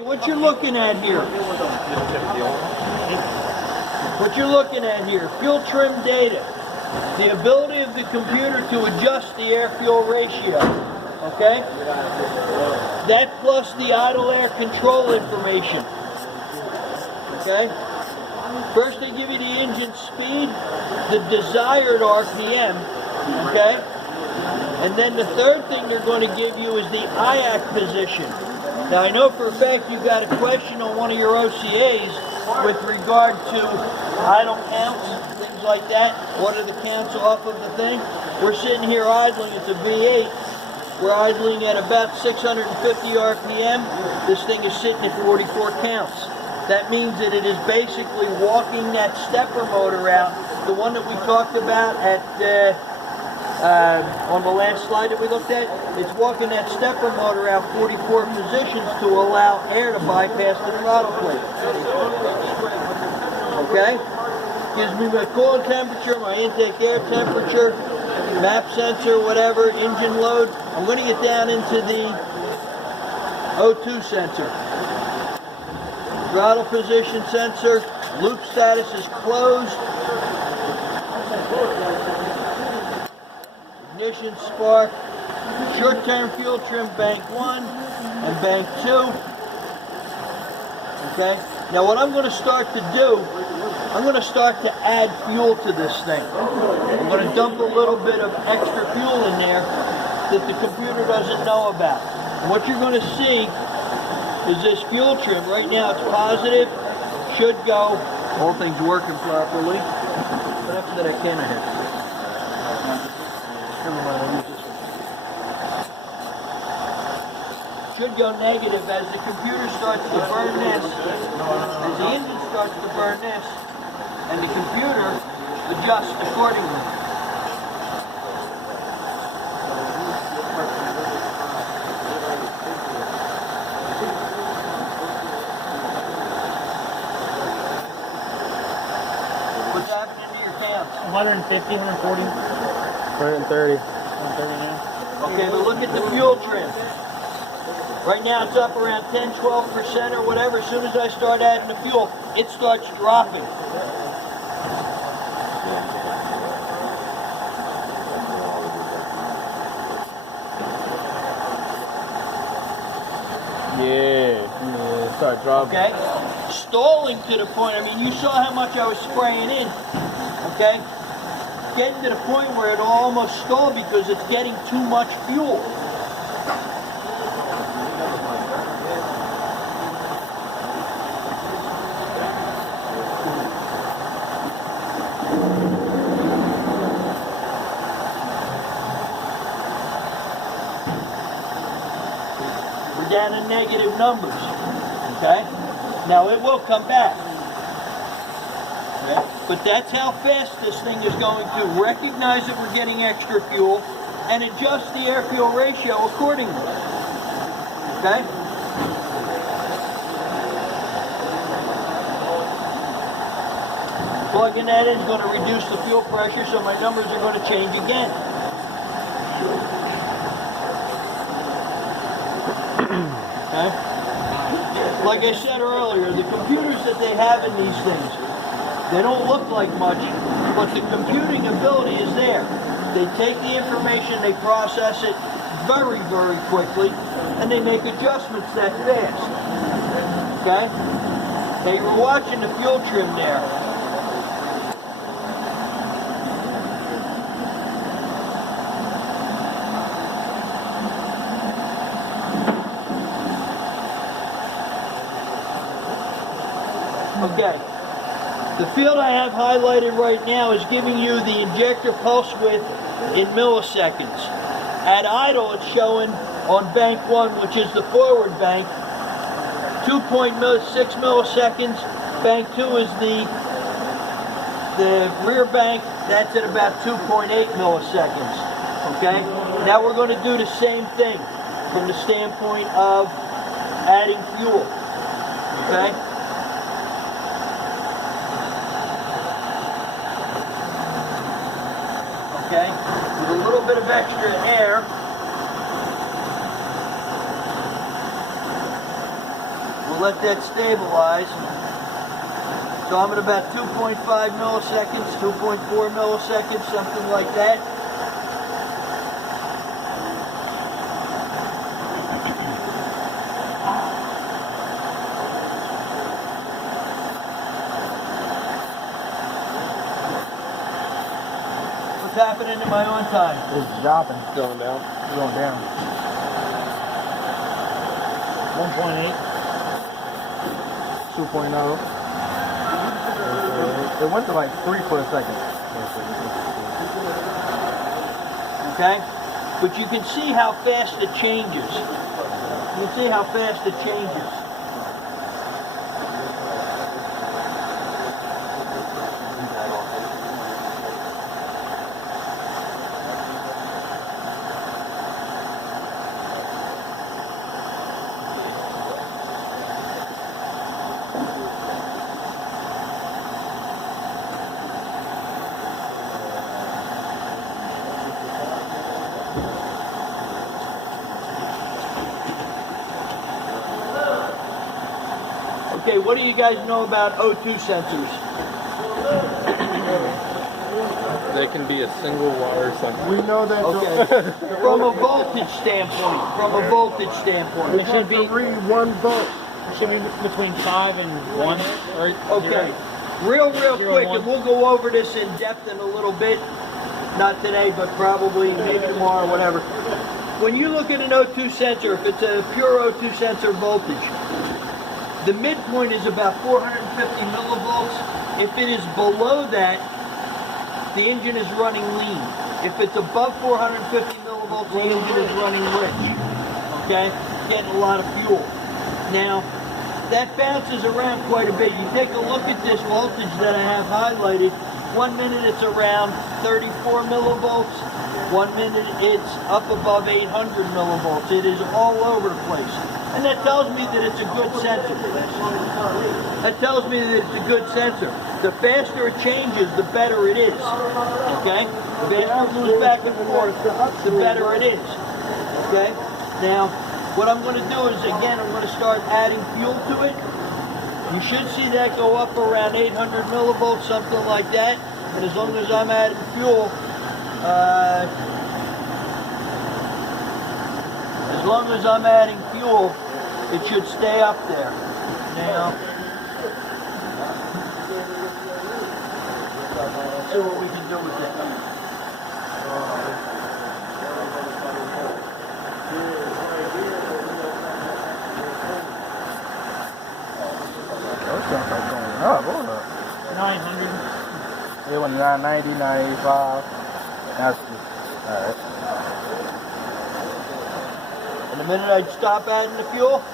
What you're looking at here, fuel trim data, the ability of the computer to adjust the air-fuel ratio, okay? That plus the idle air control information, okay? First they give you the engine speed, the desired RPM, okay? And then the third thing they're going to give you is the IAC position. Now I know for a fact you got a question on one of your OCAs with regard to idle counts, things like that. What are the counts off of the thing? We're sitting here idling, it's a V8. We're idling at about 650 RPM. This thing is sitting at 44 counts. That means that it is basically walking that stepper motor out, the one that we talked about at on the last slide that we looked at. It's walking that stepper motor out 44 positions to allow air to bypass the throttle plate. Okay? Gives me my coolant temperature, my intake air temperature, map sensor, whatever, engine load. I'm going to get down into the O2 sensor. Throttle position sensor, loop status is closed. Ignition spark, short-term fuel trim bank 1 and bank 2. Okay, now what I'm going to start to do, I'm going to start to add fuel to this thing. I'm going to dump a little bit of extra fuel in there that the computer doesn't know about. And what you're going to see is this fuel trim. Right now it's positive, should go, all things working properly. What else did I can I hit? Never mind, I'll use this one. Should go negative as the computer starts to burn this, as the engine starts to burn this, and the computer adjusts accordingly. What's happening to your counts? 150, 140. 130. 139. Okay, but look at the fuel trim. Right now it's up around 10, 12% or whatever. As soon as I start adding the fuel, it starts dropping. Yeah, start dropping. Okay? Stalling to the point, I mean, you saw how much I was spraying in. Okay? Getting to the point where it'll almost stall because it's getting too much fuel. We're down in negative numbers. Okay? Now it will come back. Okay? But that's how fast this thing is going to recognize that we're getting extra fuel and adjust the air-fuel ratio accordingly. Okay? Plugging that in is going to reduce the fuel pressure, so my numbers are going to change again. Okay? Like I said earlier, the computers that they have in these things, they don't look like much, but the computing ability is there. They take the information, they process it very, very quickly, and they make adjustments that fast. Okay? Now you were watching the fuel trim there. Okay, the field I have highlighted right now is giving you the injector pulse width in milliseconds. At idle, it's showing on bank 1, which is the forward bank, 2.6 milliseconds. Bank 2 is the rear bank. That's at about 2.8 milliseconds. Okay, now we're going to do the same thing from the standpoint of adding fuel. Okay. Okay, with a little bit of extra air, we'll let that stabilize. So I'm at about 2.5 milliseconds, 2.4 milliseconds, something like that. What's happening to my on time? It's dropping. Going down. It's going down. 1.8. 2.0. It went to like 3 for a second. Okay? But you can see how fast it changes. You can see how fast it changes. Okay, what do you guys know about O2 sensors? They can be a single wire sensor. We know that. Okay, from a voltage standpoint, It should be read 1 volt. It should be between 5 and 1. Or Okay, real Zero, quick, one. and we'll go over this in depth in a little bit. Not today, but probably maybe tomorrow, whatever. When you look at an O2 sensor, if it's a pure O2 sensor voltage, the midpoint is about 450 millivolts. If it is below that, the engine is running lean. If it's above 450 millivolts, the engine is running rich. Okay? Getting a lot of fuel. Now, that bounces around quite a bit. You take a look at this voltage that I have highlighted. 1 minute it's around 34 millivolts. 1 minute it's up above 800 millivolts. It is all over the place. And that tells me that it's a good sensor. That tells me that it's a good sensor. The faster it changes, the better it is. Okay? The faster it moves back and forth, the better it is. Okay? Now, what I'm going to do is, again, I'm going to start adding fuel to it. You should see that go up around 800 millivolts, something like that. And as long as I'm adding fuel, it should stay up there. Now, let's see what we can do with that. Those jumps are going up. Hold up. 900. It went 990, 985. That's good. Alright. And the minute I stop adding the fuel,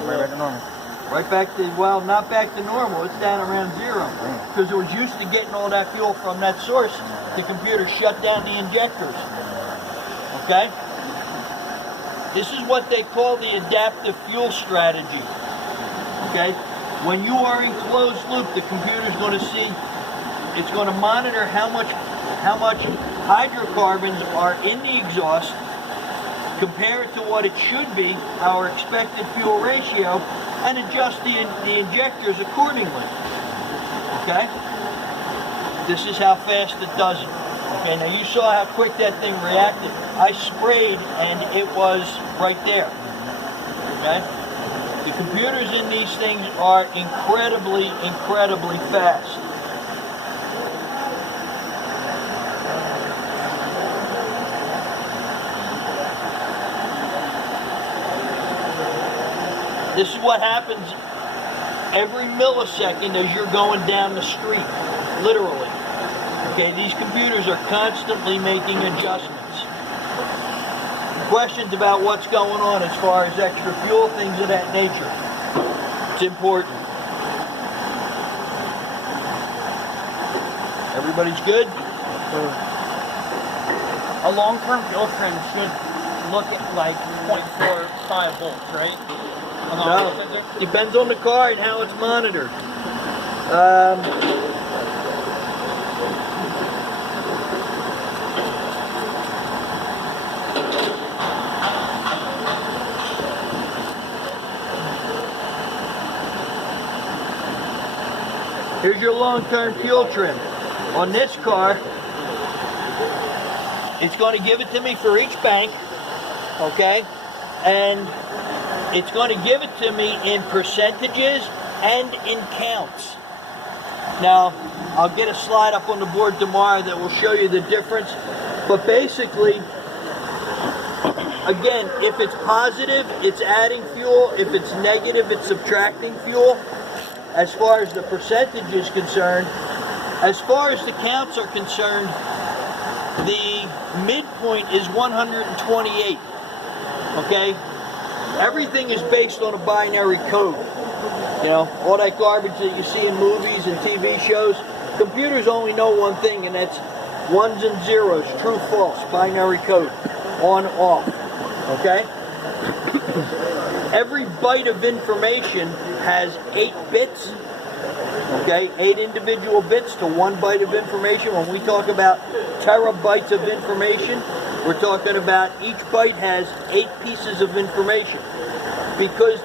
Right back to normal. right back to, well, not back to normal. It's down around 0. Because it was used to getting all that fuel from that source. The computer shut down the injectors. Okay? This is what they call the adaptive fuel strategy. Okay? When you are in closed loop, the computer is going to see, it's going to monitor how much hydrocarbons are in the exhaust, compare it to what it should be, our expected fuel ratio, and adjust the injectors accordingly. Okay? This is how fast it does it. Okay, now you saw how quick that thing reacted. I sprayed and it was right there. Okay? The computers in these things are incredibly, incredibly fast. This is what happens every millisecond as you're going down the street, literally. Okay, these computers are constantly making adjustments. Questions about what's going on as far as extra fuel, things of that nature. It's important. Everybody's good? A long-term fuel trend should look at like 0.45 volts, right? No, depends on the car and how it's monitored. Here's your long-term fuel trim. On this car, it's going to give it to me for each bank, okay? And it's going to give it to me in percentages and in counts. Now, I'll get a slide up on the board tomorrow that will show you the difference. But basically, again, if it's positive, it's adding fuel. If it's negative, it's subtracting fuel. As far as the percentage is concerned, as far as the counts are concerned, the midpoint is 128. Okay? Everything is based on a binary code. You know, all that garbage that you see in movies and TV shows, computers only know one thing, and that's ones and zeros, true, false, binary code, on, off. Okay? Every byte of information has 8 bits. Okay, 8 individual bits to 1 byte of information. When we talk about terabytes of information, we're talking about each byte has 8 pieces of information. Because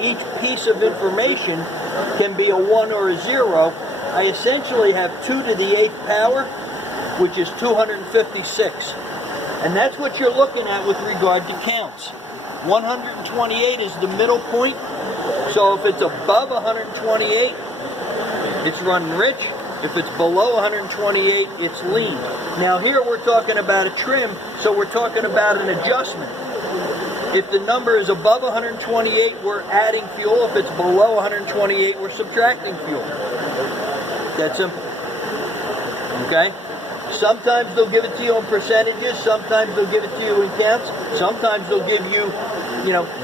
each piece of information can be a 1 or a 0, I essentially have 2 to the 8th power, which is 256. And that's what you're looking at with regard to counts. 128 is the middle point. So if it's above 128, it's running rich. If it's below 128, it's lean. Now here we're talking about a trim, so we're talking about an adjustment. If the number is above 128, we're adding fuel. If it's below 128, we're subtracting fuel. That simple. Okay? Sometimes they'll give it to you in percentages. Sometimes they'll give it to you in counts. Sometimes they'll give you,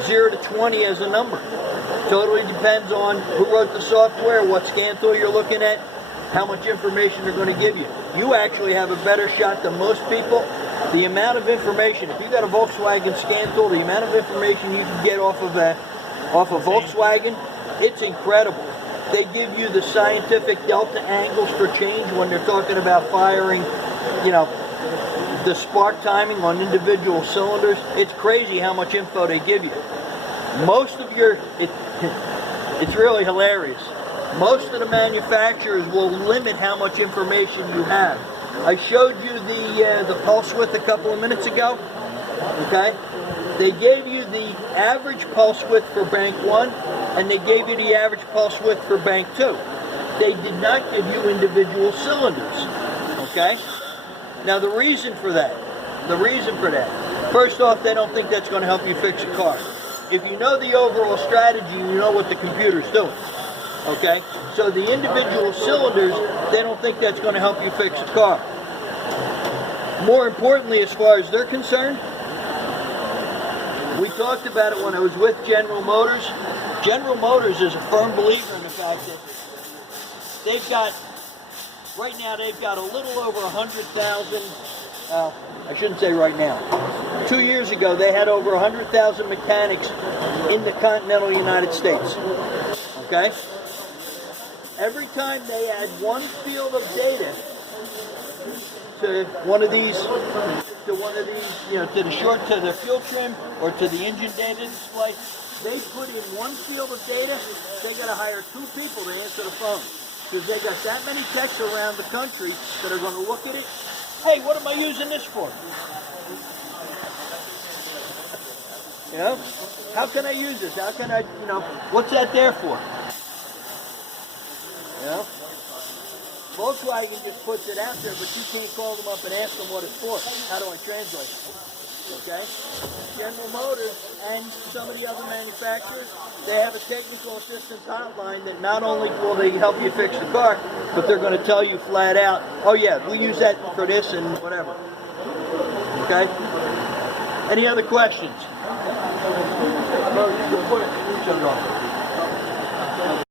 0 to 20 as a number. Totally depends on who wrote the software, what scan tool you're looking at, how much information they're going to give you. You actually have a better shot than most people. The amount of information, if you got a Volkswagen scan tool, the amount of information you can get off of Volkswagen, it's incredible. They give you the scientific delta angles for change when they're talking about firing, the spark timing on individual cylinders. It's crazy how much info they give you. Most of it's really hilarious. Most of the manufacturers will limit how much information you have. I showed you the pulse width a couple of minutes ago. Okay? They gave you the average pulse width for bank 1, and they gave you the average pulse width for bank 2. They did not give you individual cylinders. Okay? Now the reason for that, first off, they don't think that's going to help you fix a car. If you know the overall strategy, you know what the computer's doing. Okay? So the individual cylinders, they don't think that's going to help you fix a car. More importantly, as far as they're concerned, we talked about it when I was with General Motors. General Motors is a firm believer in the fact that they've got a little over 100,000, I shouldn't say right now. 2 years ago, they had over 100,000 mechanics in the continental United States. Okay? Every time they add one field of data to one of these, to the fuel trim or to the engine data display, they put in one field of data, they got to hire 2 people to answer the phone. Because they got that many techs around the country that are going to look at it. Hey, what am I using this for? How can I use this? How can I, what's that there for? Volkswagen just puts it out there, but you can't call them up and ask them what it's for. How do I translate it? Okay? General Motors and some of the other manufacturers, they have a technical assistance hotline that not only will they help you fix the car, but they're going to tell you flat out, oh yeah, we use that for this and whatever. Okay? Any other questions? No, you can put it.